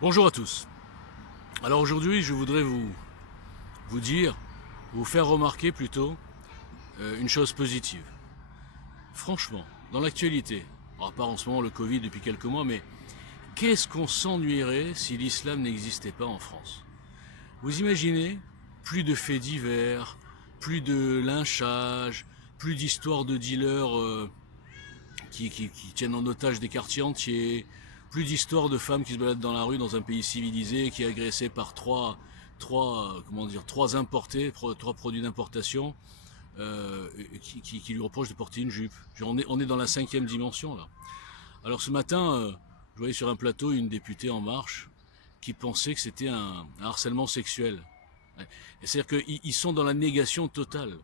Bonjour à tous. Alors aujourd'hui, je voudrais vous dire, vous faire remarquer plutôt, une chose positive. Franchement, dans l'actualité, à part en ce moment le Covid depuis quelques mois, mais qu'est-ce qu'on s'ennuierait si l'islam n'existait pas en France? Vous imaginez, plus de faits divers, plus de lynchages, plus d'histoires de dealers qui tiennent en otage des quartiers entiers, plus d'histoires de femmes qui se baladent dans la rue dans un pays civilisé, qui est agressée par trois importés, trois produits d'importation, qui lui reprochent de porter une jupe. On est dans la cinquième dimension là. Alors ce matin, je voyais sur un plateau une députée En Marche qui pensait que c'était un harcèlement sexuel. Ouais. C'est-à-dire qu'ils sont dans la négation totale.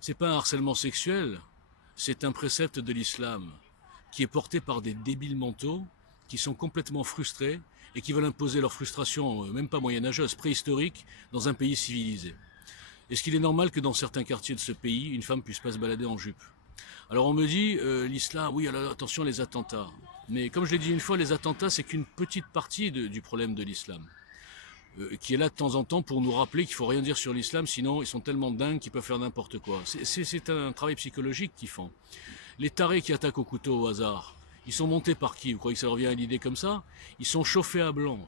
C'est pas un harcèlement sexuel, c'est un précepte de l'islam qui est porté par des débiles mentaux qui sont complètement frustrés et qui veulent imposer leur frustration, même pas moyenâgeuse, préhistorique, dans un pays civilisé. Est-ce qu'il est normal que dans certains quartiers de ce pays, une femme puisse pas se balader en jupe? Alors on me dit, l'islam, oui, alors attention les attentats. Mais comme je l'ai dit une fois, les attentats, c'est qu'une petite partie du problème de l'islam. Qui est là de temps en temps pour nous rappeler qu'il faut rien dire sur l'islam, sinon ils sont tellement dingues qu'ils peuvent faire n'importe quoi. C'est un travail psychologique qu'ils font. Les tarés qui attaquent au couteau au hasard, ils sont montés par qui? Vous croyez que ça revient à l'idée comme ça? Ils sont chauffés à blanc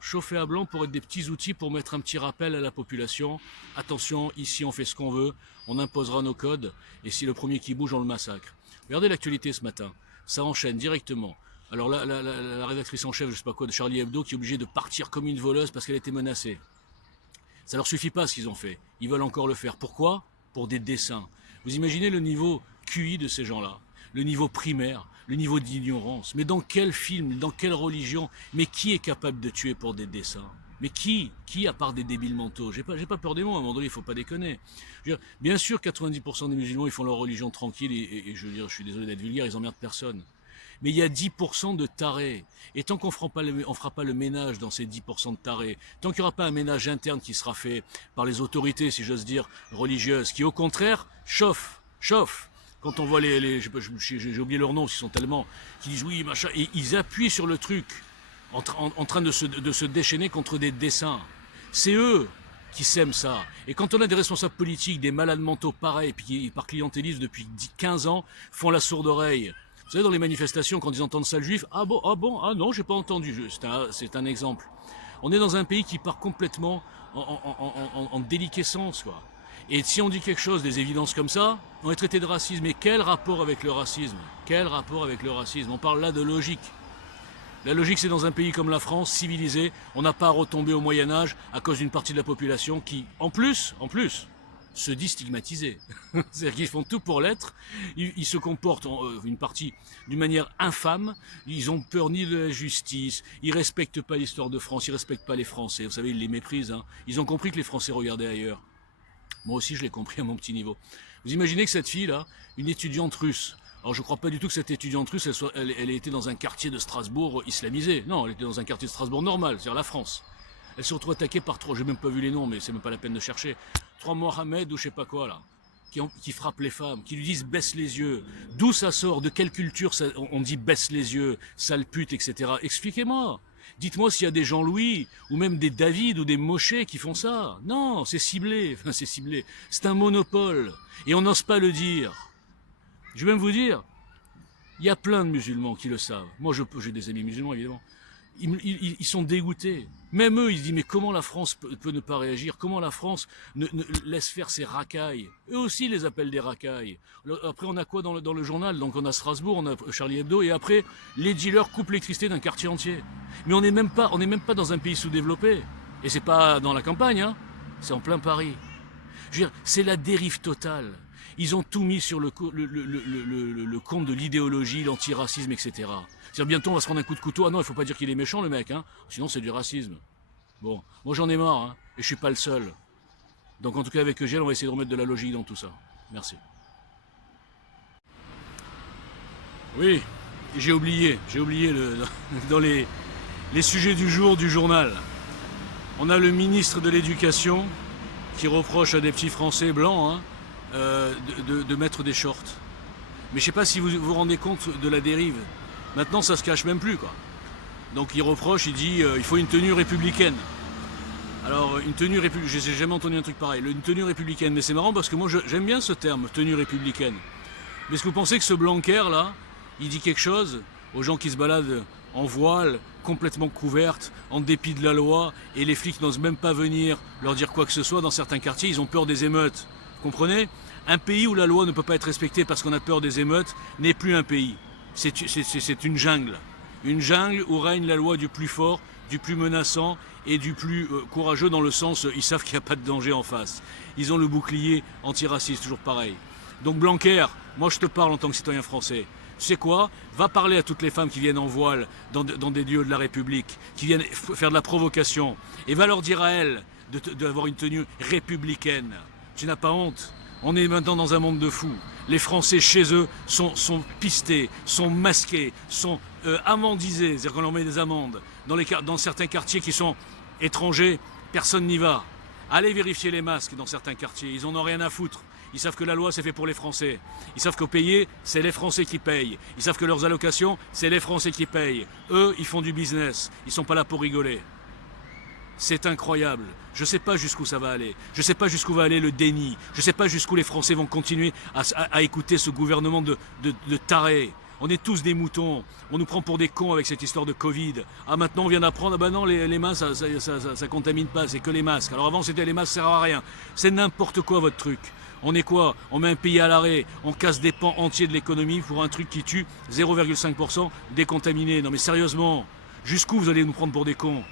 pour être des petits outils pour mettre un petit rappel à la population. Attention, ici on fait ce qu'on veut, on imposera nos codes, et si le premier qui bouge, on le massacre. Regardez l'actualité ce matin, ça enchaîne directement. Alors la rédactrice en chef, je sais pas quoi, de Charlie Hebdo, qui est obligée de partir comme une voleuse parce qu'elle était menacée. Ça leur suffit pas ce qu'ils ont fait. Ils veulent encore le faire. Pourquoi? Pour des dessins. Vous imaginez le niveau QI de ces gens-là, le niveau primaire, le niveau d'ignorance. Mais dans quel film, dans quelle religion? Mais qui est capable de tuer pour des dessins? Mais qui à part des débiles mentaux? J'ai pas peur des mots, à un moment donné, il faut pas déconner. Je veux dire, bien sûr, 90% des musulmans, ils font leur religion tranquille et je veux dire, je suis désolé d'être vulgaire, ils emmerdent personne. Mais il y a 10% de tarés. Et tant qu'on ne fera pas le ménage dans ces 10% de tarés, tant qu'il n'y aura pas un ménage interne qui sera fait par les autorités, si j'ose dire, religieuses, qui au contraire chauffent. Quand on voit j'ai oublié leur nom, ils sont tellement, qui disent oui, machin, et ils appuient sur le truc, en train de se déchaîner contre des dessins. C'est eux qui sèment ça. Et quand on a des responsables politiques, des malades mentaux pareils, puis qui, par clientélisme depuis 15 ans, font la sourde oreille. Vous savez, dans les manifestations, quand ils entendent sale juif, ah bon, ah non, j'ai pas entendu. C'est un exemple. On est dans un pays qui part complètement en déliquescence, quoi. Et si on dit quelque chose, des évidences comme ça, on est traité de racisme. Mais quel rapport avec le racisme? Quel rapport avec le racisme? On parle là de logique. La logique, c'est dans un pays comme la France, civilisé, on n'a pas à retomber au Moyen-Âge à cause d'une partie de la population qui, en plus, se dit stigmatisée. C'est-à-dire qu'ils font tout pour l'être, ils se comportent, une partie, d'une manière infâme, ils ont peur ni de la justice, ils respectent pas l'histoire de France, ils respectent pas les Français, vous savez, ils les méprisent, hein. Ils ont compris que les Français regardaient ailleurs. Moi aussi, je l'ai compris à mon petit niveau. Vous imaginez que cette fille-là, une étudiante russe, alors je ne crois pas du tout que cette étudiante russe, elle ait été dans un quartier de Strasbourg islamisé. Non, elle était dans un quartier de Strasbourg normal, c'est-à-dire la France. Elle se retrouve attaquée par trois, j'ai même pas vu les noms, mais c'est même pas la peine de chercher. Trois Mohamed ou je sais pas quoi là, qui frappent les femmes, qui lui disent baisse les yeux. D'où ça sort? De quelle culture on dit baisse les yeux, sale pute, etc. Expliquez-moi. Dites-moi s'il y a des Jean-Louis, ou même des David ou des Mosché qui font ça. Non, c'est ciblé, enfin c'est ciblé. C'est un monopole, et on n'ose pas le dire. Je vais même vous dire, il y a plein de musulmans qui le savent. Moi, j'ai des amis musulmans, évidemment. Ils sont dégoûtés. Même eux, ils se disent, mais comment la France peut ne pas réagir? Comment la France laisse faire ces racailles? Eux aussi, ils les appellent des racailles. Après, on a quoi dans le journal? Donc, on a Strasbourg, on a Charlie Hebdo, et après, les dealers coupent l'électricité d'un quartier entier. Mais on n'est même pas dans un pays sous-développé. Et c'est pas dans la campagne, hein. C'est en plein Paris. Je veux dire, c'est la dérive totale. Ils ont tout mis sur le compte de l'idéologie, l'antiracisme, etc. C'est-à-dire bientôt on va se prendre un coup de couteau. Ah non, il faut pas dire qu'il est méchant le mec, hein. Sinon c'est du racisme. Bon, moi j'en ai marre, hein, et je suis pas le seul. Donc en tout cas avec Eugène, on va essayer de remettre de la logique dans tout ça. Merci. Oui, j'ai oublié dans les sujets du jour du journal. On a le ministre de l'Éducation qui reproche à des petits Français blancs, hein, de mettre des shorts. Mais je sais pas si vous vous rendez compte de la dérive. Maintenant, ça se cache même plus, quoi. Donc il reproche, il dit il faut une tenue républicaine. Alors une tenue républicaine, j'ai jamais entendu un truc pareil, une tenue républicaine, mais c'est marrant parce que moi j'aime bien ce terme, tenue républicaine. Mais est-ce que vous pensez que ce Blanquer là, il dit quelque chose aux gens qui se baladent en voile, complètement couvertes, en dépit de la loi, et les flics n'osent même pas venir leur dire quoi que ce soit dans certains quartiers, ils ont peur des émeutes. Vous comprenez? Un pays où la loi ne peut pas être respectée parce qu'on a peur des émeutes n'est plus un pays. C'est une jungle. Une jungle où règne la loi du plus fort, du plus menaçant et du plus courageux dans le sens, ils savent qu'il n'y a pas de danger en face. Ils ont le bouclier antiraciste, toujours pareil. Donc Blanquer, moi je te parle en tant que citoyen français. Tu sais quoi? Va parler à toutes les femmes qui viennent en voile dans des lieux de la République, qui viennent faire de la provocation, et va leur dire à elles d'avoir une tenue républicaine. Tu n'as pas honte? On est maintenant dans un monde de fous. Les Français chez eux sont pistés, sont masqués, sont amendisés, c'est-à-dire qu'on leur met des amendes. Dans certains quartiers qui sont étrangers, personne n'y va. Allez vérifier les masques dans certains quartiers, ils en ont rien à foutre. Ils savent que la loi c'est fait pour les Français. Ils savent qu'au payer, c'est les Français qui payent. Ils savent que leurs allocations, c'est les Français qui payent. Eux, ils font du business. Ils sont pas là pour rigoler. C'est incroyable. Je ne sais pas jusqu'où ça va aller. Je ne sais pas jusqu'où va aller le déni. Je ne sais pas jusqu'où les Français vont continuer à écouter ce gouvernement de tarés. On est tous des moutons. On nous prend pour des cons avec cette histoire de Covid. Ah, maintenant on vient d'apprendre, ah ben non, les masques, ça contamine pas, c'est que les masques. Alors avant c'était les masques, ça sert à rien. C'est n'importe quoi votre truc. On est quoi? On met un pays à l'arrêt, on casse des pans entiers de l'économie pour un truc qui tue 0,5% décontaminé. Non mais sérieusement, jusqu'où vous allez nous prendre pour des cons?